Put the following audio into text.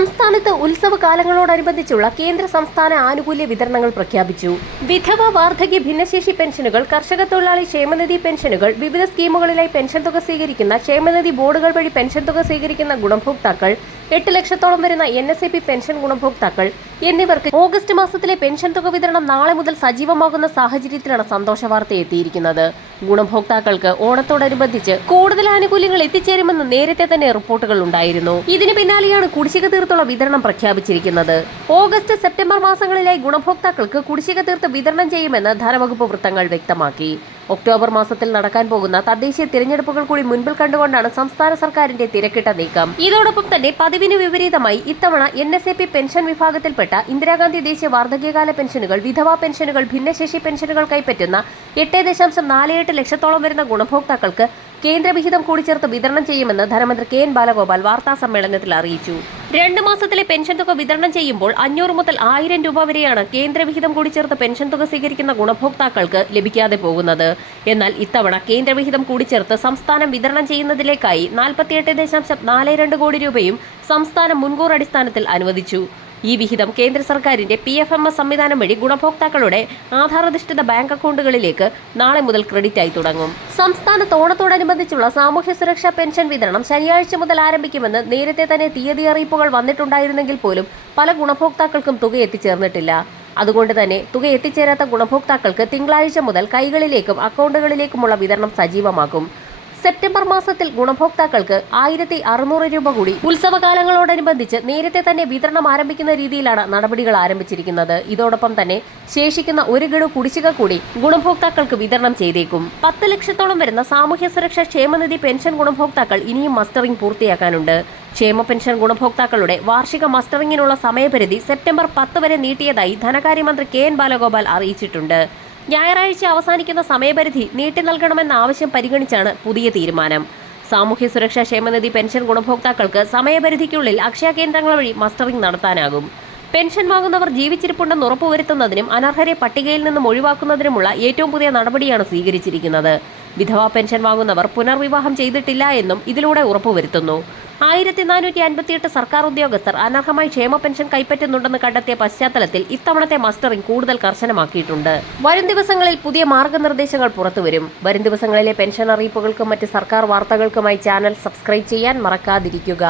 സംസ്ഥാനത്ത് ഉത്സവ കാലങ്ങളോടനുബന്ധിച്ചുള്ള കേന്ദ്ര സംസ്ഥാന ആനുകൂല്യ വിതരണങ്ങൾ പ്രഖ്യാപിച്ചു. വിധവ വാർദ്ധക്യ ഭിന്നശേഷി പെൻഷനുകൾ കർഷക തൊഴിലാളി ക്ഷേമനിധി പെൻഷനുകൾ വിവിധ സ്കീമുകളിലായി പെൻഷൻ തുക സ്വീകരിക്കുന്ന ക്ഷേമനിധി ബോർഡുകൾ വഴി പെൻഷൻ തുക സ്വീകരിക്കുന്ന ഗുണഭോക്താക്കൾ എട്ട് ലക്ഷത്തോളം വരുന്ന എൻ പെൻഷൻ ഗുണഭോക്താക്കൾ എന്നിവർക്ക് ഓഗസ്റ്റ് മാസത്തിലെ പെൻഷൻ തുക വിതരണം നാളെ മുതൽ സജീവമാകുന്ന സാഹചര്യത്തിലാണ് സന്തോഷ വാർത്ത എത്തിയിരിക്കുന്നത്. ഗുണഭോക്താക്കൾക്ക് ഓണത്തോടനുബന്ധിച്ച് കൂടുതൽ ആനുകൂല്യങ്ങൾ എത്തിച്ചേരുമെന്ന് നേരത്തെ തന്നെ റിപ്പോർട്ടുകൾ ഉണ്ടായിരുന്നു. ഇതിന് പിന്നാലെയാണ് കുടിശ്ശിക തീർത്തുള്ള വിതരണം പ്രഖ്യാപിച്ചിരിക്കുന്നത്. ഓഗസ്റ്റ് സെപ്റ്റംബർ മാസങ്ങളിലായി ഗുണഭോക്താക്കൾക്ക് കുടിശ്ശിക തീർത്ത് വിതരണം ചെയ്യുമെന്ന് ധനവകുപ്പ് വൃത്തങ്ങൾ വ്യക്തമാക്കി. ഒക്ടോബർ മാസത്തിൽ നടക്കാൻ പോകുന്ന തദ്ദേശീയ തിരഞ്ഞെടുപ്പുകൾ കൂടി മുൻപിൽ കണ്ടുകൊണ്ടാണ് സംസ്ഥാന സർക്കാരിന്റെ തിരക്കിട്ട നീക്കം. ഇതോടൊപ്പം തന്നെ പതിവിന് വിപരീതമായി ഇത്തവണ N S A P pension വിഭാഗത്തിൽപ്പെട്ട ഇന്ദിരാഗാന്ധി ദേശീയ വാർദ്ധക്യകാല പെൻഷനുകൾ വിധവാ പെൻഷനുകൾ ഭിന്നശേഷി പെൻഷനുകൾ കൈപ്പറ്റുന്ന എട്ട് ദശാംശം നാല് എട്ട് ലക്ഷത്തോളം വരുന്ന ഗുണഭോക്താക്കൾക്ക് കേന്ദ്രവിഹിതം കൂടി ചേർത്ത് വിതരണം ചെയ്യുമെന്ന് ധനമന്ത്രി കെ എൻ ബാലഗോപാൽ വാർത്താ സമ്മേളനത്തിൽ അറിയിച്ചു. രണ്ട് മാസത്തിലെ പെൻഷൻ തുക വിതരണം ചെയ്യുമ്പോൾ അഞ്ഞൂറ് മുതൽ ആയിരം രൂപ വരെയാണ് കേന്ദ്രവിഹിതം കൂടി ചേർത്ത് പെൻഷൻ തുക സ്വീകരിക്കുന്ന ഗുണഭോക്താക്കൾക്ക് ലഭിക്കാതെ പോകുന്നത്. എന്നാൽ ഇത്തവണ കേന്ദ്രവിഹിതം കൂടി ചേർത്ത് സംസ്ഥാനം വിതരണം ചെയ്യുന്നതിലേക്കായി നാൽപ്പത്തിയെട്ട് ദശാംശം നാല് രണ്ട് കോടി രൂപയും സംസ്ഥാനം മുൻകൂർ അടിസ്ഥാനത്തിൽ അനുവദിച്ചു. ഈ വിഹിതം കേന്ദ്ര സർക്കാരിന്റെ പി എഫ് എം എസ് സംവിധാനം വഴി ഗുണഭോക്താക്കളുടെ ആധാരധിഷ്ഠിത ബാങ്ക് അക്കൗണ്ടുകളിലേക്ക് നാളെ മുതൽ ക്രെഡിറ്റ് ആയി തുടങ്ങും. സംസ്ഥാനത്ത് ഓണത്തോടനുബന്ധിച്ചുള്ള സാമൂഹ്യ സുരക്ഷാ പെൻഷൻ വിതരണം ശനിയാഴ്ച മുതൽ ആരംഭിക്കുമെന്ന് നേരത്തെ തന്നെ തീയതി അറിയിപ്പുകൾ വന്നിട്ടുണ്ടായിരുന്നെങ്കിൽ പോലും പല ഗുണഭോക്താക്കൾക്കും തുക എത്തിച്ചേർന്നിട്ടില്ല. അതുകൊണ്ട് തന്നെ തുക എത്തിച്ചേരാത്ത ഗുണഭോക്താക്കൾക്ക് തിങ്കളാഴ്ച മുതൽ കൈകളിലേക്കും അക്കൗണ്ടുകളിലേക്കുമുള്ള വിതരണം സജീവമാക്കും. സെപ്റ്റംബർ മാസത്തിൽ ഗുണഭോക്താക്കൾക്ക് ആയിരത്തി അറുന്നൂറ് രൂപ കൂടി ഉത്സവകാലങ്ങളോടനുബന്ധിച്ച് നേരത്തെ തന്നെ വിതരണം ആരംഭിക്കുന്ന രീതിയിലാണ് നടപടികൾ ആരംഭിച്ചിരിക്കുന്നത്. ഇതോടൊപ്പം തന്നെ ശേഷിക്കുന്ന ഒരു ഗഡു കുടിശ്ശിക കൂടി ഗുണഭോക്താക്കൾക്ക് വിതരണം ചെയ്തേക്കും. പത്ത് ലക്ഷത്തോളം വരുന്ന സാമൂഹ്യ സുരക്ഷാ ക്ഷേമനിധി പെൻഷൻ ഗുണഭോക്താക്കൾ ഇനിയും മസ്റ്ററിംഗ് പൂർത്തിയാക്കാനുണ്ട്. ക്ഷേമ പെൻഷൻ ഗുണഭോക്താക്കളുടെ വാർഷിക മസ്റ്ററിംഗിനുള്ള സമയപരിധി സെപ്റ്റംബർ പത്ത് വരെ നീട്ടിയതായി ധനകാര്യമന്ത്രി കെ എൻ ബാലഗോപാൽ അറിയിച്ചിട്ടുണ്ട്. ഞായറാഴ്ച അവസാനിക്കുന്ന സമയപരിധി നീട്ടി നൽകണമെന്ന ആവശ്യം പരിഗണിച്ചാണ് പുതിയ തീരുമാനം. സാമൂഹ്യ സുരക്ഷാ ക്ഷേമനിധി പെൻഷൻ ഗുണഭോക്താക്കൾക്ക് സമയപരിധിക്കുള്ളിൽ അക്ഷയ കേന്ദ്രങ്ങൾ വഴി മസ്റ്ററിംഗ് നടത്താനാകും. പെൻഷൻ വാങ്ങുന്നവർ ജീവിച്ചിരിപ്പുണ്ടെന്ന് ഉറപ്പുവരുത്തുന്നതിനും അനർഹരെ പട്ടികയിൽ നിന്നും ഒഴിവാക്കുന്നതിനുമുള്ള ഏറ്റവും പുതിയ നടപടിയാണ് സ്വീകരിച്ചിരിക്കുന്നത്. വിധവാ പെൻഷൻ വാങ്ങുന്നവർ പുനർവിവാഹം ചെയ്തിട്ടില്ല എന്നും ഇതിലൂടെ ഉറപ്പുവരുത്തുന്നു. ആയിരത്തി നാനൂറ്റി അൻപത്തിയെട്ട് സർക്കാർ ഉദ്യോഗസ്ഥർ അനർഹമായി ക്ഷേമ പെൻഷൻ കൈപ്പറ്റുന്നുണ്ടെന്ന് കണ്ടെത്തിയ പശ്ചാത്തലത്തിൽ ഇത്തവണത്തെ മസ്റ്ററിംഗ് കൂടുതൽ കർശനമാക്കിയിട്ടുണ്ട്. വരും ദിവസങ്ങളിൽ പുതിയ മാർഗനിർദ്ദേശങ്ങൾ പുറത്തുവരും. വരും ദിവസങ്ങളിലെ പെൻഷൻ അറിയിപ്പുകൾക്കും മറ്റ് സർക്കാർ വാർത്തകൾക്കുമായി ചാനൽ സബ്സ്ക്രൈബ് ചെയ്യാൻ മറക്കാതിരിക്കുക.